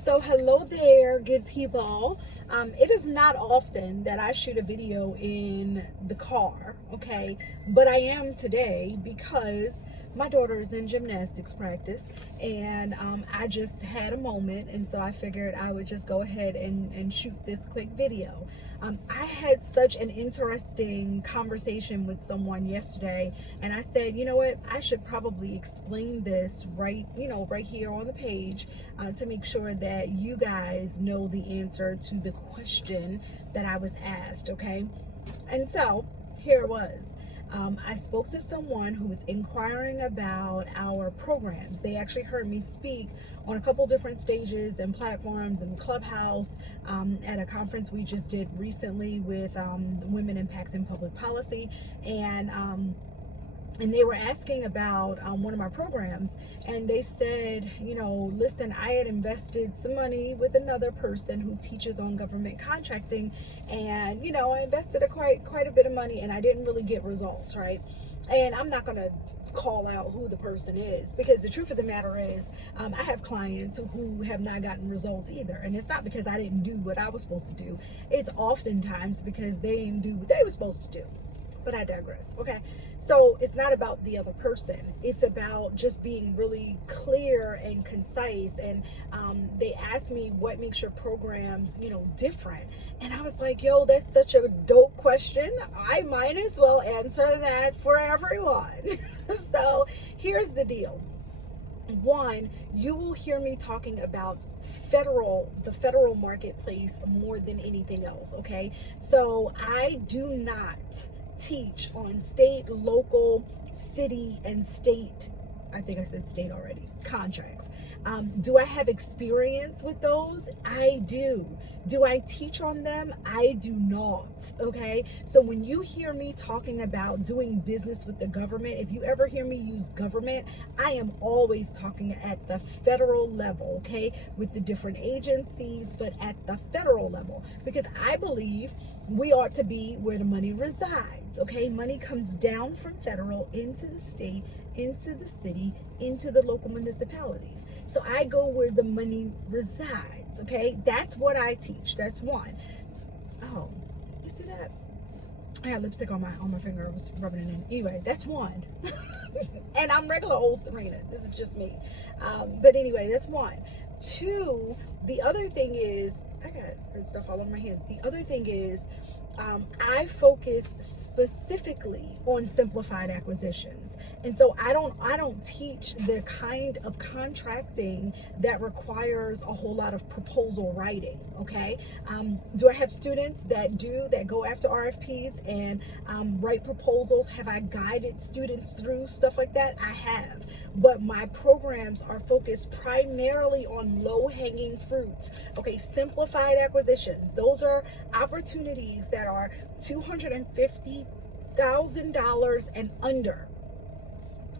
So hello there, good people. It is not often that I shoot a video in the car, okay? But I am today because my daughter is in gymnastics practice, and I just had a moment, and so I figured I would just go ahead and shoot this quick video. I had such an interesting conversation with someone yesterday, and I said, you know what, I should probably explain this right here on the page to make sure that you guys know the answer to the question that I was asked, okay? And so here it was. I spoke to someone who was inquiring about our programs. They actually heard me speak on a couple different stages and platforms and Clubhouse at a conference we just did recently with Women Impacting Public Policy, and they were asking about one of my programs, and they said, listen, I had invested some money with another person who teaches on government contracting, and I invested quite a bit of money, and I didn't really get results, right? And I'm not gonna call out who the person is, because the truth of the matter is, I have clients who have not gotten results either, and it's not because I didn't do what I was supposed to do. It's oftentimes because they didn't do what they were supposed to do. But I digress. Okay, so it's not about the other person. It's about just being really clear and concise. And they asked me what makes your programs, different. And I was like, yo, that's such a dope question. I might as well answer that for everyone. So here's the deal. One, you will hear me talking about the federal marketplace more than anything else. Okay, so I do not teach on state, local, city, and state, I think I said state already, contracts. Do I have experience with those? I do. Do I teach on them? I do not. Okay, so when you hear me talking about doing business with the government, if you ever hear me use government, I am always talking at the federal level, okay, with the different agencies, but at the federal level, because I believe we ought to be where the money resides. Okay, money comes down from federal into the state, into the city, into the local municipalities. So I go where the money resides. Okay, that's what I teach. That's one. Oh, you see that? I had lipstick on my finger. I was rubbing it in. Anyway, that's one. And I'm regular old Sirena. This is just me. But anyway, that's one. Two, the other thing is, I got stuff all over my hands. The other thing is, I focus specifically on simplified acquisitions. And so I don't teach the kind of contracting that requires a whole lot of proposal writing, okay? Do I have students that go after RFPs and write proposals? Have I guided students through stuff like that? I have. But my programs are focused primarily on low-hanging fruits, okay? Simplified acquisitions. Those are opportunities that are $250,000 and under.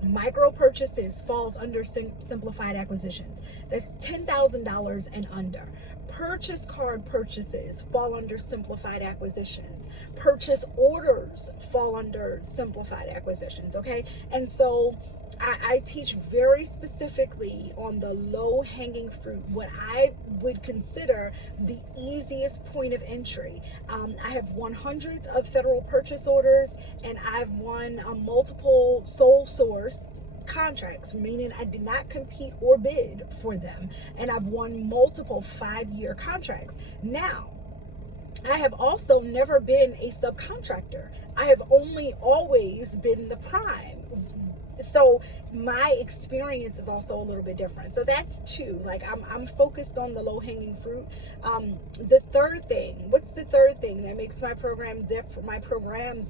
Micro purchases falls under simplified acquisitions. That's $10,000 and under. Purchase card purchases fall under simplified acquisitions. Purchase orders fall under simplified acquisitions, okay? And so I teach very specifically on the low-hanging fruit, what I would consider the easiest point of entry. I have won hundreds of federal purchase orders, and I've won multiple sole source contracts, meaning I did not compete or bid for them, and I've won multiple 5-year contracts. Now, I have also never been a subcontractor. I have only always been the prime. So my experience is also a little bit different. So that's two. Like I'm focused on the low-hanging fruit. The third thing, what's the third thing that makes my programs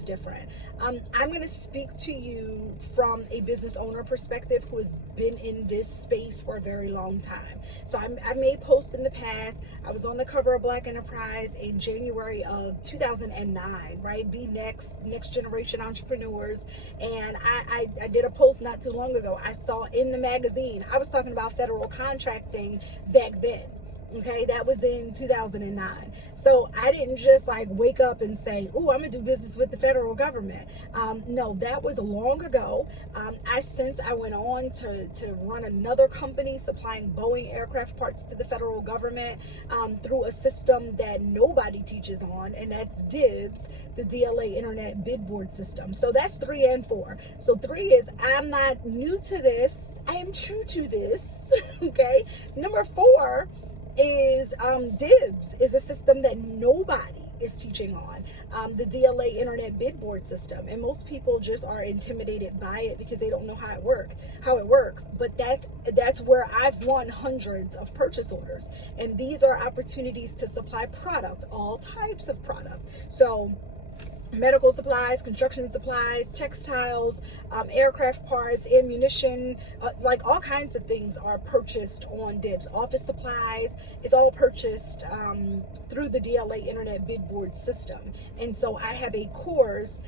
different? I'm going to speak to you from a business owner perspective who has been in this space for a very long time. So I made posts in the past. I was on the cover of Black Enterprise in January of 2009, right? Be next generation entrepreneurs. And I did a post not too long ago. I saw in the magazine, I was talking about federal contracting back then. Okay, that was in 2009. So I didn't just like wake up and say, oh, I'm gonna do business with the federal government. No, that was long ago. I went on to run another company supplying Boeing aircraft parts to the federal government through a system that nobody teaches on, and that's DIBBS, the DLA Internet Bid Board System. So that's 3 and 4. So 3 is I'm not new to this, I am true to this. Okay, number 4 is DIBBS is a system that nobody is teaching on, the DLA Internet Bid Board System, and most people just are intimidated by it because they don't know how it works. But that's where I've won hundreds of purchase orders, and these are opportunities to supply products, all types of product. So medical supplies, construction supplies, textiles, aircraft parts, ammunition, like all kinds of things are purchased on DIBBS. Office supplies, it's all purchased through the DLA Internet Bid Board System. And so I have a course,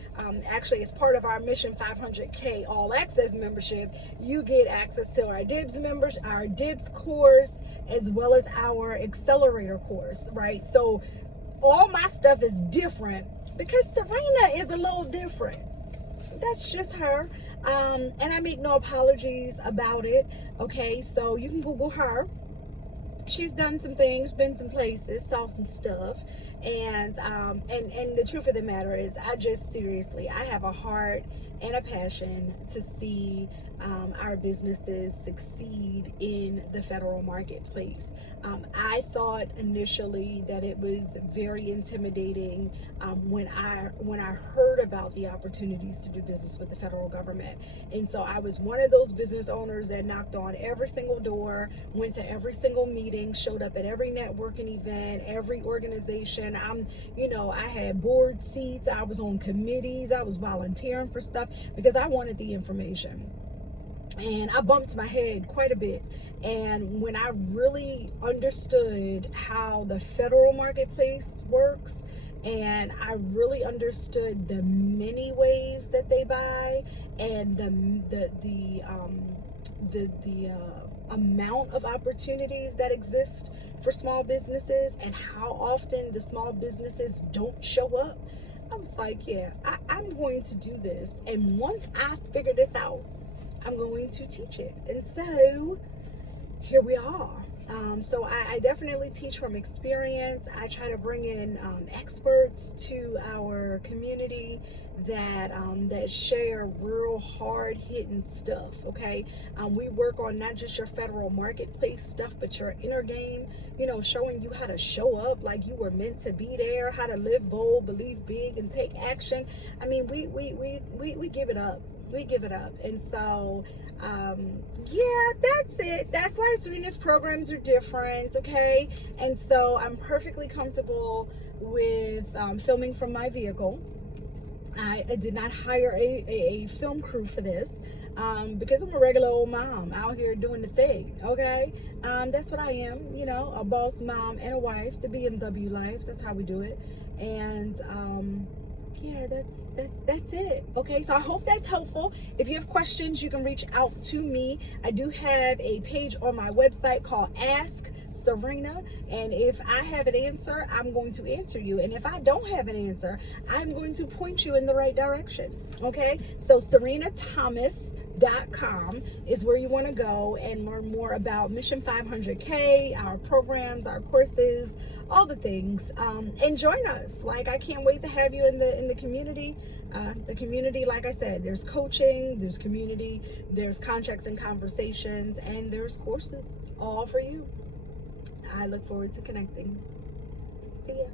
actually as part of our Mission 500K All Access membership, you get access to our DIBBS course, as well as our accelerator course, right? So all my stuff is different because Sirena is a little different. That's just her. And I make no apologies about it. Okay, so you can Google her. She's done some things, been some places, saw some stuff. And the truth of the matter is, I have a heart and a passion to see our businesses succeed in the federal marketplace. I thought initially that it was very intimidating when I heard about the opportunities to do business with the federal government. And so I was one of those business owners that knocked on every single door, went to every single meeting, showed up at every networking event, every organization. I had board seats, I was on committees, I was volunteering for stuff because I wanted the information. And I bumped my head quite a bit. And when I really understood how the federal marketplace works, and I really understood the many ways that they buy, and the amount of opportunities that exist for small businesses, and how often the small businesses don't show up, I was like, yeah, I'm going to do this. And once I figure this out, I'm going to teach it. And so here we are. So I definitely teach from experience. I try to bring in experts to our community that share real hard hitting stuff. Okay, we work on not just your federal marketplace stuff, but your inner game. Showing you how to show up like you were meant to be there, how to live bold, believe big, and take action. I mean, we give it up. We give it up. And so yeah, that's it. That's why Serena's programs are different. Okay, and so I'm perfectly comfortable with filming from my vehicle. I did not hire a film crew for this because I'm a regular old mom out here doing the thing. Okay, that's what I am, a boss mom and a wife, the BMW life. That's how we do it. And yeah, that's it. Okay, so I hope that's helpful. If you have questions, you can reach out to me. I do have a page on my website called Ask Sirena, and if I have an answer, I'm going to answer you, and if I don't have an answer, I'm going to point you in the right direction. Okay, so SerenaThomas.com is where you want to go and learn more about Mission 500K, our programs, our courses, all the things, and join us. Like, I can't wait to have you in the community. The community, like I said, there's coaching, there's community, there's contracts and conversations, and there's courses, all for you. I look forward to connecting. See ya.